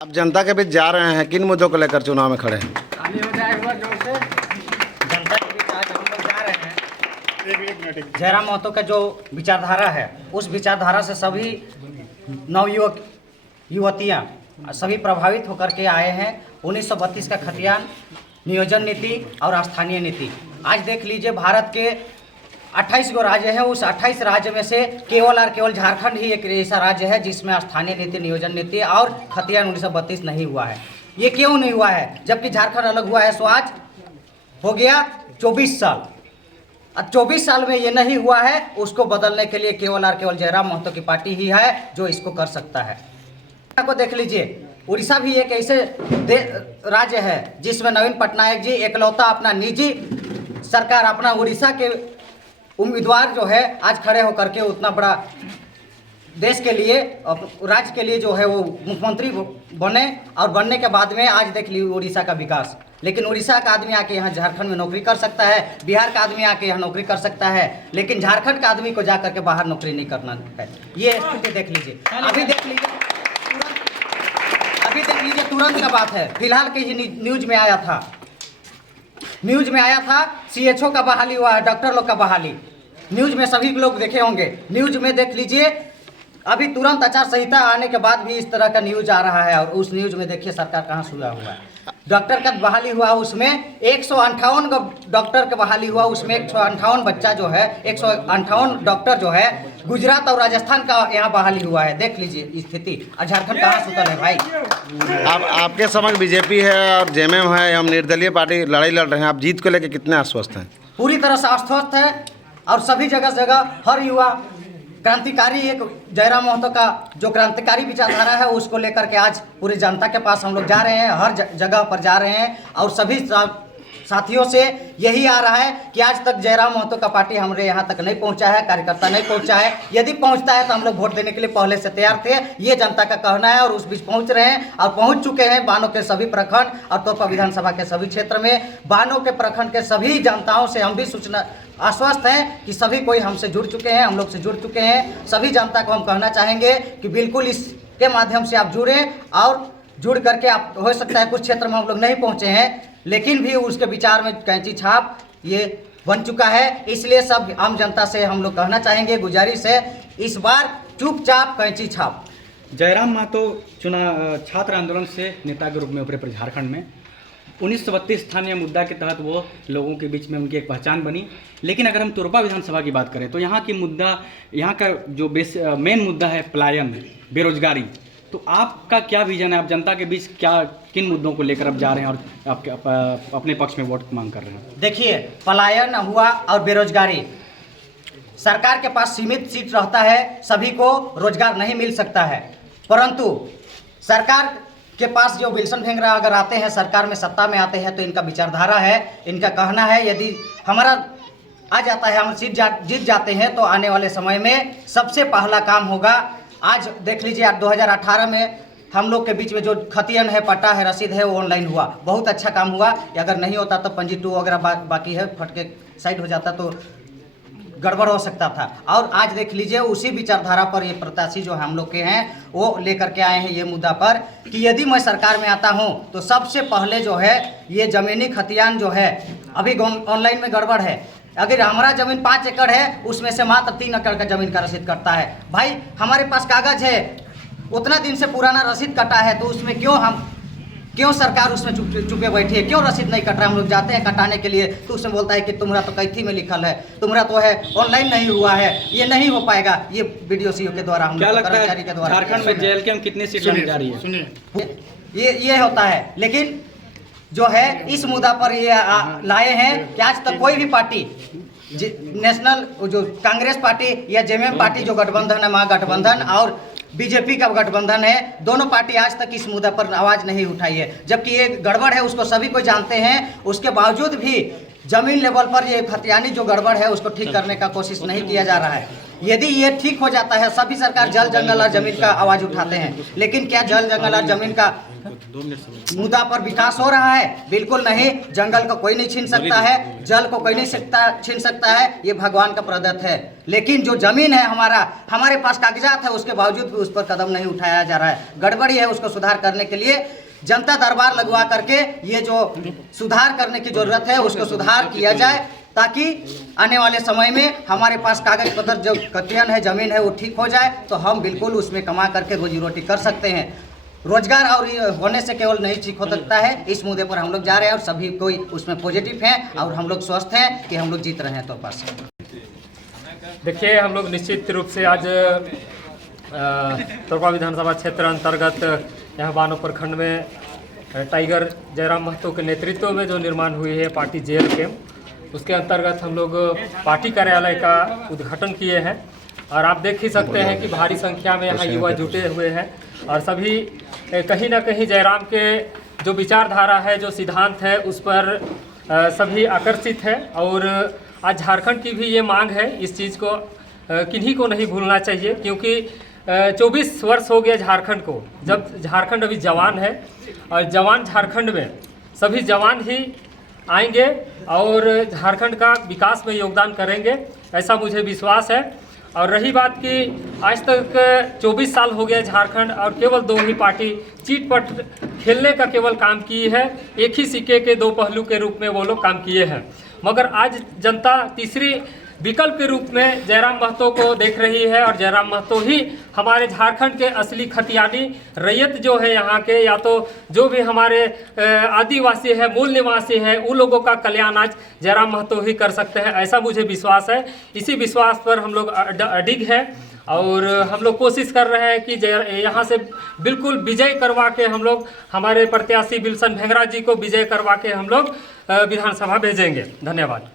आप जनता के बीच जा रहे हैं, किन मुद्दों को लेकर चुनाव में खड़े हैं? खाली हो जाए हुआ जो से जनता के बीच आज हम लोग जा रहे हैं। जयराम महतो का जो विचारधारा है, उस विचारधारा से सभी नवयुवक युवतियाँ सभी प्रभावित होकर के आए हैं। 1932 का खतियान, नियोजन नीति और स्थानीय नीति। आज देख लीजिए, भारत के 28 गो राज्य है, उस 28 राज्य में से केवल और केवल झारखंड ही एक ऐसा राज्य है जिसमें स्थानीय नीति, नियोजन नीति और खतियान 1932 नहीं हुआ है। ये क्यों नहीं हुआ है? जबकि झारखंड अलग हुआ है। सो आज हो गया 24 साल। अब 24 साल में ये नहीं हुआ है, उसको बदलने के लिए केवल और केवल जयराम महतो की पार्टी ही है जो इसको कर सकता है। को देख लीजिए, उड़ीसा भी एक ऐसे राज्य है जिसमें नवीन पटनायक जी इकलौता अपना निजी सरकार, अपना उड़ीसा के उम्मीदवार जो है आज खड़े होकर के उतना बड़ा देश के लिए, राज्य के लिए जो है वो मुख्यमंत्री बने और बनने के बाद में आज देख लीजिए उड़ीसा का विकास। लेकिन उड़ीसा का आदमी आके यहाँ झारखंड में नौकरी कर सकता है, बिहार का आदमी आके यहाँ नौकरी कर सकता है, लेकिन झारखंड का आदमी को जा करके बाहर नौकरी नहीं करना है। ये स्थिति देख लीजिए, अभी देख लीजिए, तुरंत का बात है। फिलहाल के ही न्यूज में आया था सीएचओ का बहाली हुआ है, डॉक्टर लोग का बहाली। न्यूज में सभी लोग देखे होंगे। न्यूज में देख लीजिए, अभी तुरंत आचार संहिता आने के बाद भी इस तरह का न्यूज आ रहा है। और उस न्यूज में देखिए सरकार कहाँ सुधा हुआ है। डॉक्टर का बहाली हुआ, उसमें 158 डॉक्टर का बहाली हुआ, उसमें 158 बच्चा जो है, 158 डॉक्टर जो है गुजरात और राजस्थान का यहाँ बहाली हुआ है। देख लीजिए स्थिति, और झारखंड कहाँ सुतल है भाई। आपके समक्ष बीजेपी है और जेएमएम है, हम निर्दलीय पार्टी लड़ाई लड़ रहे हैं, आप जीत को लेकर कितने आश्वस्त हैं? पूरी तरह से आश्वस्त है। और सभी जगह जगह हर युवा क्रांतिकारी, एक जयराम महतो का जो क्रांतिकारी विचारधारा है उसको लेकर के आज पूरी जनता के पास हम लोग जा रहे हैं, हर जगह पर जा रहे हैं। और सभी साथियों से यही आ रहा है कि आज तक जयराम महतो का पार्टी हमारे यहाँ तक नहीं पहुँचा है, कार्यकर्ता नहीं पहुँचा है। यदि पहुँचता है तो हम लोग वोट देने के लिए पहले से तैयार थे, ये जनता का कहना है। और उस बीच पहुँच रहे हैं और पहुँच चुके हैं। बानो के सभी प्रखंड और तोरपा विधानसभा के सभी क्षेत्र में, बानो के प्रखंड के सभी जनताओं से हम भी सूचना आश्वस्त हैं कि सभी कोई हमसे जुड़ चुके हैं, हम लोग से जुड़ चुके हैं। सभी जनता को हम कहना चाहेंगे कि बिल्कुल इसके माध्यम से आप जुड़ें, और जुड़ करके आप, हो सकता है कुछ क्षेत्र में हम लोग नहीं पहुँचे हैं, लेकिन भी उसके विचार में कैंची छाप ये बन चुका है। इसलिए सब आम जनता से हम लोग कहना चाहेंगे, गुजारिश है, इस बार चुपचाप कैंची छाप। जयराम महतो छात्र आंदोलन से नेता के रूप में उभरे पर झारखंड में 1932 स्थानीय मुद्दा के तहत वो लोगों के बीच में उनकी एक पहचान बनी। लेकिन अगर हम तोरपा विधानसभा की बात करें तो यहाँ का जो मेन मुद्दा है पलायन, बेरोजगारी। तो आपका क्या विजन है? आप जनता के बीच किन मुद्दों को लेकर अब जा रहे हैं और आपके अपने पक्ष में वोट मांग कर रहे हैं? देखिए, पलायन हुआ और बेरोजगारी, सरकार के पास सीमित सीट रहता है, सभी को रोजगार नहीं मिल सकता है। परंतु सरकार के पास जो विल्सन भेंगरा अगर आते हैं, सरकार में सत्ता में आते हैं, तो इनका विचारधारा है, इनका कहना है यदि हमारा आ जाता है, हम जीत जाते हैं, तो आने वाले समय में सबसे पहला काम होगा। आज देख लीजिए, 2018 में हम लोग के बीच में जो खतियन है, पट्टा है, रसीद है, वो ऑनलाइन हुआ, बहुत अच्छा काम हुआ। अगर नहीं होता तो पंजी 2 वगैरह बाकी है, फटके साइड हो जाता तो गड़बड़ हो सकता था। और आज देख लीजिए, उसी विचारधारा पर ये प्रत्याशी जो हम लोग के हैं वो लेकर के आए हैं ये मुद्दा पर कि यदि मैं सरकार में आता हूं तो सबसे पहले जो है ये ज़मीनी खतियान जो है, अभी ऑनलाइन में गड़बड़ है। अगर हमारा ज़मीन 5 एकड़ है, उसमें से मात्र 3 एकड़ का ज़मीन का रसीद कटता है। भाई, हमारे पास कागज़ है, उतना दिन से पुराना रसीद कटा है, तो उसमें क्यों सरकार उसमें चुपे बैठी है? क्यों रसीद नहीं कट रहा? हम लोग जाते हैं कटाने के लिए तो उसमें बोलता है कि तुम्हारा तो कैथी में लिखल है, तुम्हारा तो है ऑनलाइन नहीं हुआ है, ये नहीं हो पाएगा। ये वीडियो सीओ के द्वारा, हम क्या लगता है कर्मचारी के द्वारा झारखंड में जेल के हम कितनी सीट लेने जा रही है? ये होता है। लेकिन जो है इस मुद्दा पर ये लाए हैं कि आज तक कोई भी पार्टी, नेशनल जो कांग्रेस पार्टी या जेएमएम पार्टी जो गठबंधन है, महागठबंधन, और बीजेपी का गठबंधन है, दोनों पार्टी आज तक इस मुद्दे पर आवाज़ नहीं उठाई है। जबकि ये गड़बड़ है, उसको सभी को जानते हैं। उसके बावजूद भी जमीन लेवल पर ये खतियानी जो गड़बड़ है उसको ठीक करने का कोशिश नहीं किया जा रहा है। यदि ये ठीक हो जाता है, सभी सरकार जल जंगल और जमीन का आवाज उठाते हैं, लेकिन क्या जल जंगल और जमीन का मुद्दा पर विकास हो रहा है? बिल्कुल नहीं। जंगल को कोई नहीं छीन सकता है, जल को कोई नहीं छीन सकता है, ये भगवान का प्रदत्त है। लेकिन जो जमीन है हमारे पास कागजात है, उसके बावजूद भी उस पर कदम नहीं उठाया जा रहा है। गड़बड़ी है, उसको सुधार करने के लिए जनता दरबार लगवा करके ये जो सुधार करने की जरूरत है उसको सुधार किया जाए, ताकि आने वाले समय में हमारे पास कागज पत्र जो कतियन है, जमीन है, वो ठीक हो जाए तो हम बिल्कुल उसमें कमा करके रोजी रोटी कर सकते हैं। रोजगार और होने से केवल नहीं ठीक हो सकता है। इस मुद्दे पर हम लोग जा रहे हैं और सभी कोई उसमें पॉजिटिव है और हम लोग स्वस्थ हैं कि हम लोग जीत रहे हैं। तो बस देखिए, हम लोग निश्चित रूप से आज तोरपा विधानसभा क्षेत्र अंतर्गत यहाँ बानो प्रखंड में टाइगर जयराम महतो के नेतृत्व में जो निर्माण हुई है पार्टी जेल कैंप, उसके अंतर्गत हम लोग पार्टी कार्यालय का उद्घाटन किए हैं। और आप देख ही सकते हैं कि भारी संख्या में यहाँ युवा जुटे हुए हैं और सभी कहीं ना कहीं जयराम के जो विचारधारा है, जो सिद्धांत है, उस पर सभी आकर्षित है। और आज झारखंड की भी ये मांग है, इस चीज़ को किन्हीं को नहीं भूलना चाहिए, क्योंकि 24 वर्ष हो गया झारखंड को, जब झारखंड अभी जवान है और जवान झारखंड में सभी जवान ही आएंगे और झारखंड का विकास में योगदान करेंगे, ऐसा मुझे विश्वास है। और रही बात कि आज तक 24 साल हो गया झारखंड और केवल दो ही पार्टी चीट-पट खेलने का केवल काम की है, एक ही सिक्के के दो पहलू के रूप में वो लोग काम किए हैं। मगर आज जनता तीसरी विकल्प के रूप में जयराम महतो को देख रही है और जयराम महतो ही हमारे झारखंड के असली खतियानी रैयत जो है यहाँ के, या तो जो भी हमारे आदिवासी है, मूल निवासी है, उन लोगों का कल्याण आज जयराम महतो ही कर सकते हैं, ऐसा मुझे विश्वास है। इसी विश्वास पर हम लोग अडिग है और हम लोग कोशिश कर रहे हैं कि यहाँ से बिल्कुल विजय करवा के हम लोग हमारे प्रत्याशी विल्सन भेंगरा जी को विजय करवा के हम लोग विधानसभा भेजेंगे। धन्यवाद।